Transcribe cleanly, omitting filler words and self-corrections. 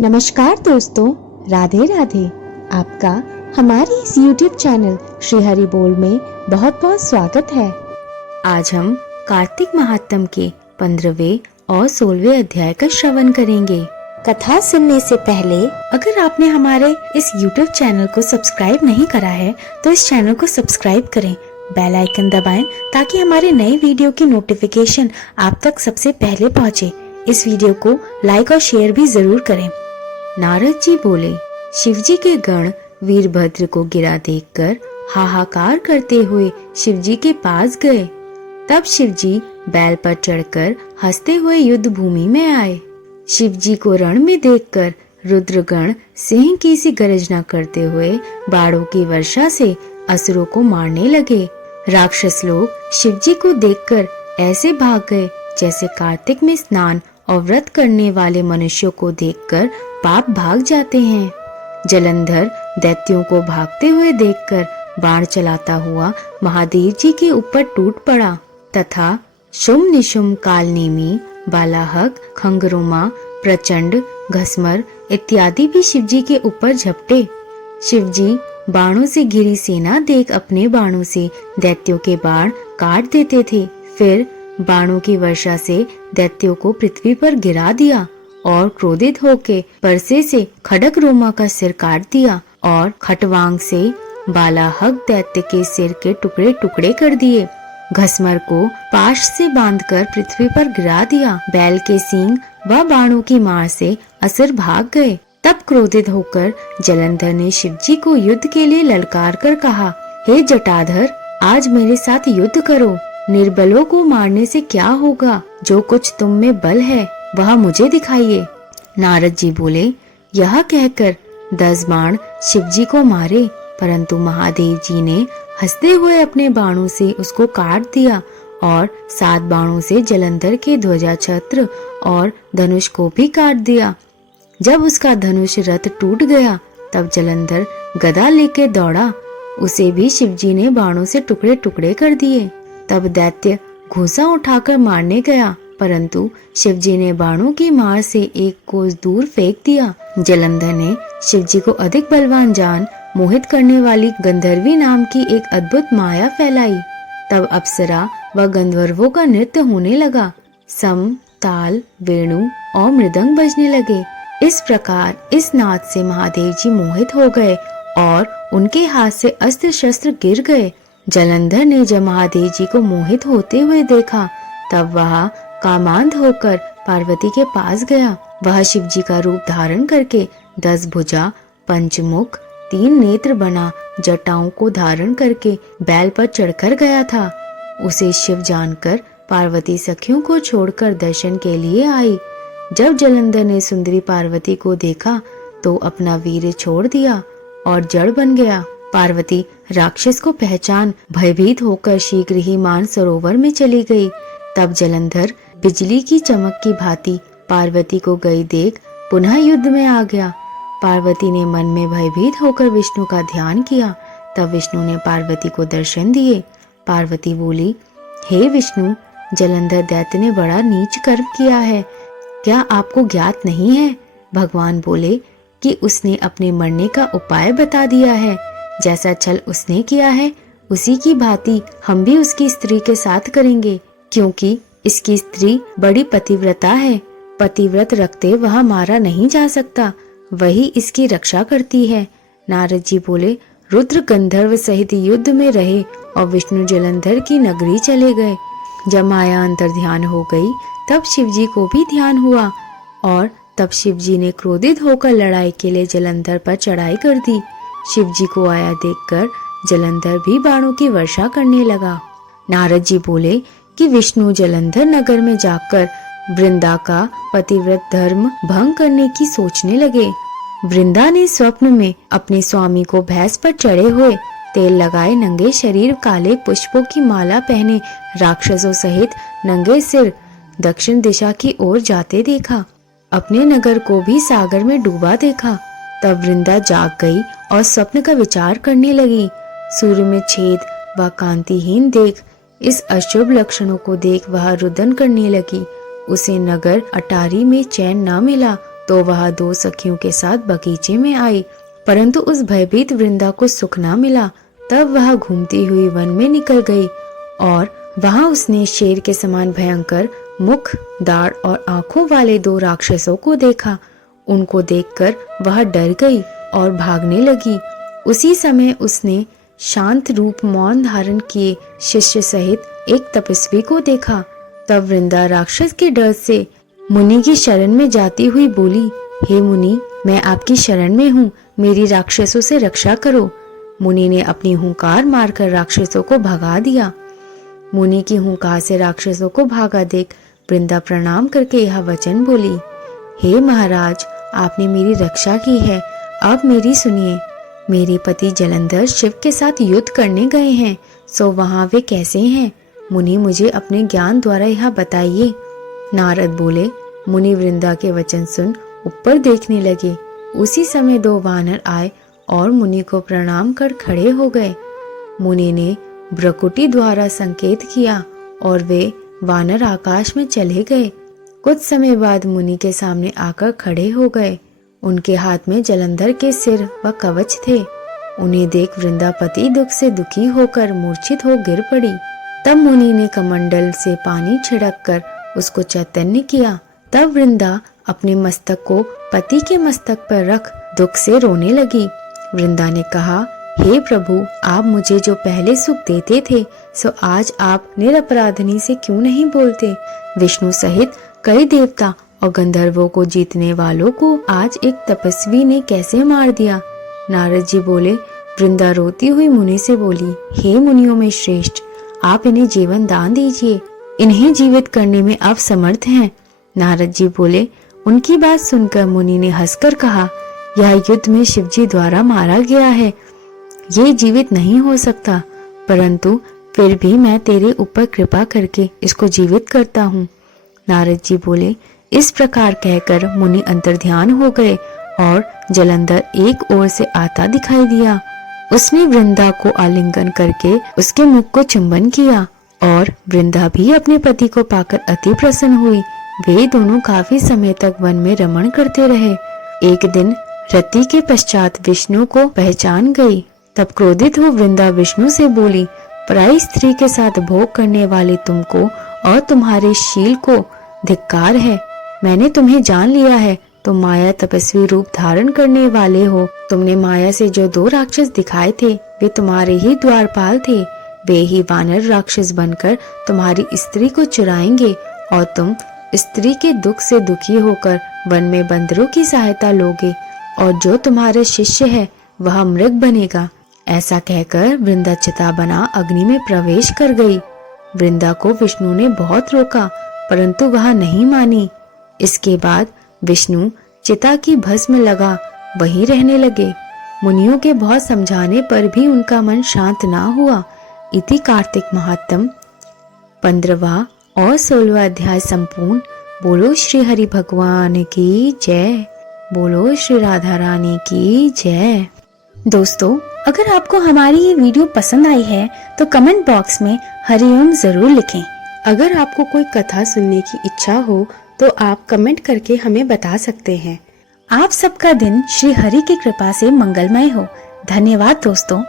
नमस्कार दोस्तों, राधे राधे। आपका हमारे इस YouTube चैनल श्री हरि बोल में बहुत बहुत स्वागत है। आज हम कार्तिक महात्म के 15वें और 16वें अध्याय का श्रवण करेंगे। कथा सुनने से पहले अगर आपने हमारे इस YouTube चैनल को सब्सक्राइब नहीं करा है तो इस चैनल को सब्सक्राइब करें, बेल आइकन दबाएं ताकि हमारे नए वीडियो की नोटिफिकेशन आप तक सबसे पहले पहुंचे। इस वीडियो को लाइक और शेयर भी जरूर करें। नारद जी बोले, शिवजी के गण वीरभद्र को गिरा देखकर हाहाकार करते हुए शिवजी के पास गए। तब शिवजी बैल पर चढ़कर हंसते हुए युद्ध भूमि में आए। शिवजी को रण में देखकर रुद्रगण सिंह की सी गर्जना करते हुए बाणों की वर्षा से असुरों को मारने लगे। राक्षस लोग शिवजी को देखकर ऐसे भाग गए जैसे कार्तिक में स्नान और व्रत करने वाले मनुष्यों को देखकर पाप भाग जाते हैं। जलंधर दैत्यों को भागते हुए देखकर बाण चलाता हुआ महादेव जी के ऊपर टूट पड़ा तथा शुम निशुम कालनेमी, बालाहक, खंगरोमा, प्रचंड, घसमर इत्यादि भी शिवजी के ऊपर झपटे। शिवजी बाणों से घिरी सेना देख अपने बाणों से दैत्यों के बाण काट देते थे। फिर बाणों की वर्षा से दैत्यों को पृथ्वी पर गिरा दिया और क्रोधित होके परसे से खड़ग रोमा का सिर काट दिया और खटवांग से बालाहक दैत्य के सिर के टुकड़े टुकड़े कर दिए। घसमर को पाश से बांधकर पृथ्वी पर गिरा दिया। बैल के सींग व बाणों की मार से असुर भाग गए। तब क्रोधित होकर जलंधर ने शिवजी को युद्ध के लिए ललकार कर कहा, हे जटाधर, आज मेरे साथ युद्ध करो। निर्बलों को मारने से क्या होगा? जो कुछ तुम में बल है वह मुझे दिखाइए। नारद जी बोले, यह कहकर 10 बाण शिवजी को मारे, परंतु महादेव जी ने हंसते हुए अपने बाणों से उसको काट दिया और 7 बाणों से जलंधर के ध्वजा छत्र और धनुष को भी काट दिया। जब उसका धनुष रथ टूट गया तब जलंधर गदा लेके दौड़ा, उसे भी शिवजी ने बाणों से टुकड़े टुकड़े कर दिए। तब दैत्य घूंसा उठाकर मारने गया, परंतु शिवजी ने बाणों की मार से एक कोस दूर फेंक दिया। जलंधर ने शिवजी को अधिक बलवान जान मोहित करने वाली गंधर्वी नाम की एक अद्भुत माया फैलाई। तब अप्सरा व गंधर्वों का नृत्य होने लगा। सम, ताल, वेणु और मृदंग बजने लगे। इस प्रकार इस नाच से महादेव जी मोहित हो गए और उनके हाथ से अस्त्र शस्त्र गिर गए। जलंधर ने जब महादेव जी को मोहित होते हुए देखा तब वह कामांध होकर पार्वती के पास गया। वह शिवजी का रूप धारण करके 10 भुजा, पंचमुख, 3 नेत्र बना जटाओं को धारण करके बैल पर चढ़कर गया था। उसे शिव जानकर पार्वती सखियों को छोड़कर दर्शन के लिए आई। जब जलंधर ने सुंदरी पार्वती को देखा तो अपना वीर छोड़ दिया और जड़ बन गया। पार्वती राक्षस को पहचान भयभीत होकर शीघ्र ही मान सरोवर में चली गई। तब जलंधर बिजली की चमक की भांति पार्वती को गई देख पुनः युद्ध में आ गया। पार्वती ने मन में भयभीत होकर विष्णु का ध्यान किया। तब विष्णु ने पार्वती को दर्शन दिए। पार्वती बोली, हे विष्णु, जलंधर दैत्य ने बड़ा नीच कर्म किया है, क्या आपको ज्ञात नहीं है? भगवान बोले कि उसने अपने मरने का उपाय बता दिया है। जैसा छल उसने किया है उसी की भांति हम भी उसकी स्त्री के साथ करेंगे, क्योंकि इसकी स्त्री बड़ी पतिव्रता है। पतिव्रत रखते वह मारा नहीं जा सकता, वही इसकी रक्षा करती है। नारद जी बोले, रुद्र गंधर्व सहित युद्ध में रहे और विष्णु जलंधर की नगरी चले गए। जब माया अंतर ध्यान हो गई तब शिवजी को भी ध्यान हुआ और तब शिवजी ने क्रोधित होकर लड़ाई के लिए जलंधर पर चढ़ाई कर दी। शिवजी को आया देखकर जलंधर भी बाणों की वर्षा करने लगा। नारद जी बोले कि विष्णु जलंधर नगर में जाकर वृंदा का पतिव्रत धर्म भंग करने की सोचने लगे। वृंदा ने स्वप्न में अपने स्वामी को भैंस पर चढ़े हुए, तेल लगाए, नंगे शरीर, काले पुष्पों की माला पहने राक्षसों सहित नंगे सिर दक्षिण दिशा की ओर जाते देखा। अपने नगर को भी सागर में डूबा देखा। तब वृंदा जाग गई और स्वप्न का विचार करने लगी। सूर्य में छेद व कांतिहीन देख इस अशुभ लक्षणों को देख वह रुदन करने लगी। उसे नगर अटारी में चैन न मिला तो वह दो सखियों के साथ बगीचे में आई, परंतु उस भयभीत वृंदा को सुख न मिला। तब वह घूमती हुई वन में निकल गई और वहां उसने शेर के समान भयंकर मुख, दाढ़ और आंखों वाले दो राक्षसों को देखा। उनको देखकर वह डर गई और भागने लगी। उसी समय उसने शांत रूप मौन धारण किए शिष्य सहित एक तपस्वी को देखा। तब वृंदा राक्षस के डर से मुनि की शरण में जाती हुई बोली, हे मुनि, मैं आपकी शरण में हूँ, मेरी राक्षसों से रक्षा करो। मुनि ने अपनी हुंकार मारकर राक्षसों को भगा दिया। मुनि की हुंकार से राक्षसों को भागा देख वृंदा प्रणाम करके यह वचन बोली, हे महाराज, आपने मेरी रक्षा की है, अब मेरी सुनिए। मेरे पति जलंधर शिव के साथ युद्ध करने गए हैं, सो वहां वे कैसे हैं? मुनि मुझे अपने ज्ञान द्वारा यह बताइए। नारद बोले, मुनि वृंदा के वचन सुन ऊपर देखने लगे। उसी समय दो वानर आए और मुनि को प्रणाम कर खड़े हो गए। मुनि ने भ्रकुटी द्वारा संकेत किया और वे वानर आकाश में चले गए। कुछ समय बाद मुनि के सामने आकर खड़े हो गए। उनके हाथ में जलंधर के सिर व कवच थे। उन्हें देख वृंदापति दुख से दुखी होकर मूर्छित हो गिर पड़ी। तब मुनि ने कमंडल से पानी छिड़क कर उसको चैतन्य किया। तब वृंदा अपने मस्तक को पति के मस्तक पर रख दुख से रोने लगी। वृंदा ने कहा, हे प्रभु, आप मुझे जो पहले सुख देते थे, सो आज आप निरपराधनी से क्यों नहीं बोलते? विष्णु सहित कई देवता और गंधर्वों को जीतने वालों को आज एक तपस्वी ने कैसे मार दिया? नारद जी बोले। वृंदा रोती हुई मुनि से बोली, हे मुनियों में श्रेष्ठ, आप इन्हें जीवन दान दीजिए, इन्हें जीवित करने में आप समर्थ हैं। नारद जी बोले। उनकी बात सुनकर मुनि ने हंसकर कहा, यह युद्ध में शिवजी द्वारा मारा गया है, ये जीवित नहीं हो सकता, परंतु फिर भी मैं तेरे ऊपर कृपा करके इसको जीवित करता हूँ। नारद जी बोले। इस प्रकार कहकर मुनि अंतर्ध्यान हो गए और जलंधर एक ओर से आता दिखाई दिया। उसने वृंदा को आलिंगन करके उसके मुख को चुंबन किया और वृंदा भी अपने पति को पाकर अति प्रसन्न हुई। वे दोनों काफी समय तक वन में रमण करते रहे। एक दिन रति के पश्चात विष्णु को पहचान गई। तब क्रोधित हो वृंदा विष्णु से बोली, पराई स्त्री के साथ भोग करने वाले तुमको और तुम्हारे शील को धिक्कार है। मैंने तुम्हें जान लिया है, तुम माया तपस्वी रूप धारण करने वाले हो। तुमने माया से जो दो राक्षस दिखाए थे, वे तुम्हारे ही द्वारपाल थे। वे ही वानर राक्षस बनकर तुम्हारी स्त्री को चुराएंगे और तुम स्त्री के दुख से दुखी होकर वन में बंदरों की सहायता लोगे और जो तुम्हारे शिष्य है वह मृग बनेगा। ऐसा कहकर वृंदा चिता बना अग्नि में प्रवेश कर गई। वृंदा को विष्णु ने बहुत रोका, परंतु वह नहीं मानी। इसके बाद विष्णु चिता की भस्म लगा वहीं रहने लगे। मुनियों के बहुत समझाने पर भी उनका मन शांत ना हुआ। इति कार्तिक महात्म 15वां और 16वां अध्याय संपूर्ण। बोलो श्री हरि भगवान की जय। बोलो श्री राधा रानी की जय। दोस्तों, अगर आपको हमारी ये वीडियो पसंद आई है तो कमेंट बॉक्स में हरिओम जरूर लिखें। अगर आपको कोई कथा सुनने की इच्छा हो तो आप कमेंट करके हमें बता सकते हैं। आप सबका दिन श्री हरि की कृपा से मंगलमय हो। धन्यवाद दोस्तों।